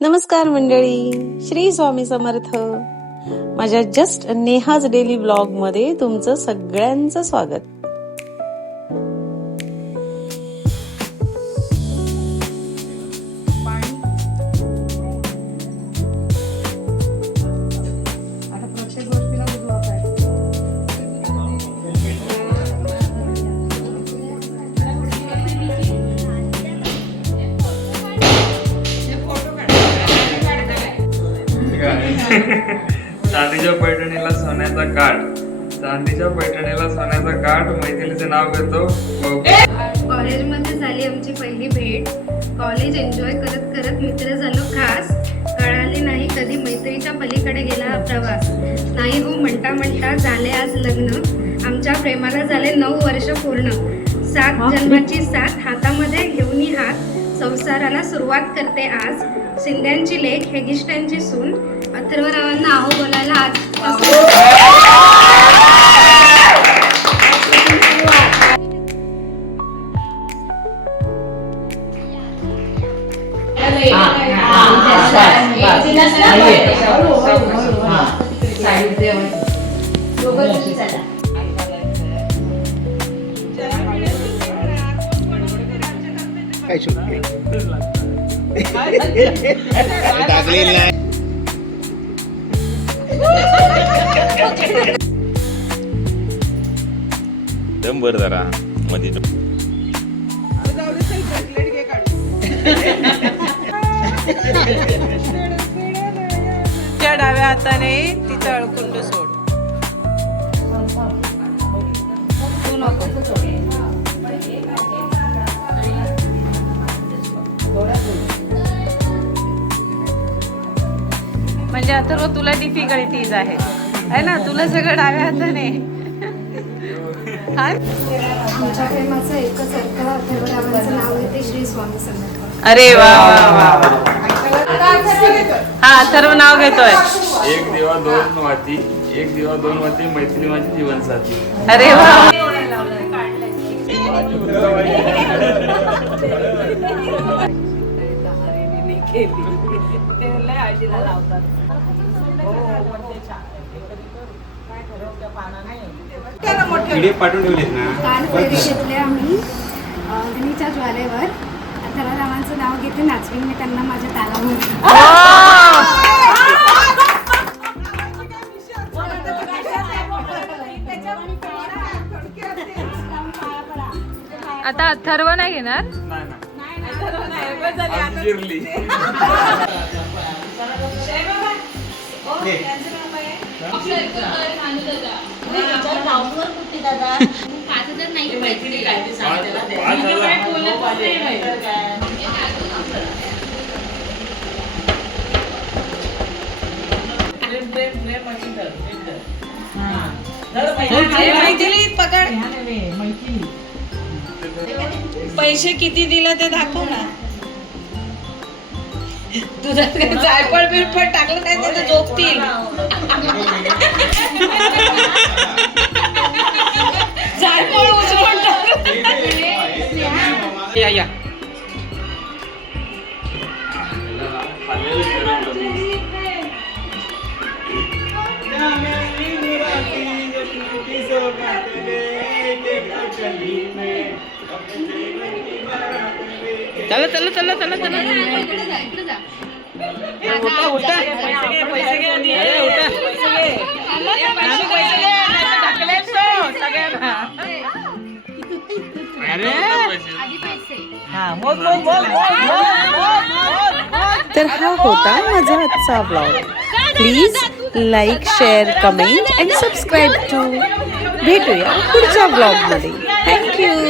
नमस्कार मंडळी, श्री स्वामी समर्थ. माझ्या जस्ट नेहाज डेली व्लॉग मध्ये तुमचं सगळ्यांचं स्वागत. चांदीच्या पैठणीला सोन्याचा काठ, चांदीच्या पैठणीला सोन्याचा काठ. मैत्रिणीचं नाव घेतो. कॉलेजमध्ये झाली आमची पहिली भेट. कॉलेज एन्जॉय करत करत मित्र झालो खास. कळाले नाही कधी मैत्रीच्या पलीकडे गेला हा प्रवास. नाही हो म्हणता म्हणता झाले आज लग्न. आमच्या प्रेमाला झाले 9 वर्ष पूर्ण. 7 जन्माची साथ हातामध्ये घेऊन हात. संसाराला सुरुवात करते आज. शिंद्यांची लेख हेगिष्टांची सून. अथर्वरावांना आहो बोलायला आज. दम बर जरा मध्ये त्या डाव्या हाताने तिचा अळकुंड सोड. म्हणजे अथर्व तुला डिफिकल्टीज आहे ना, तुला सगळं डाव्या हाताने. आमच्या प्रेमाचं एकच अर्थ. अथर्वरावांचं नाव येते श्री स्वामी समर्थ. अरे वा वा वा. हा अथर्व नाव घेतोय. एक दिवा दोन वाती, एक दिवा दोन वाती, मैत्री माझी जीवनसाथी. अरे वा. कान पैसे घेतले आम्ही अग्नीच्या ज्वालेवर. अथर्वरावांचं नाव घेते नाचवीन मी त्यांना माझ्या तालावर. आता अथर्व नाही घेणार. जिरली. पैसे किती दिला ते दाखव ना. तुझा जायफळ बिरफळ टाकलं नाही तर झोपतील. जायफळ उचलून या या. चला चला चला चला चला. उठा उठा. पैसे घे आधी. उठा पैसे घे. पैसे घे. टाकले सगळ्यांना. अरे तर हा होता माझा आजचा blog. Please like, share, comment and subscribe to. भेटूया पुढच्या ब्लॉग मध्ये. थँक्यू.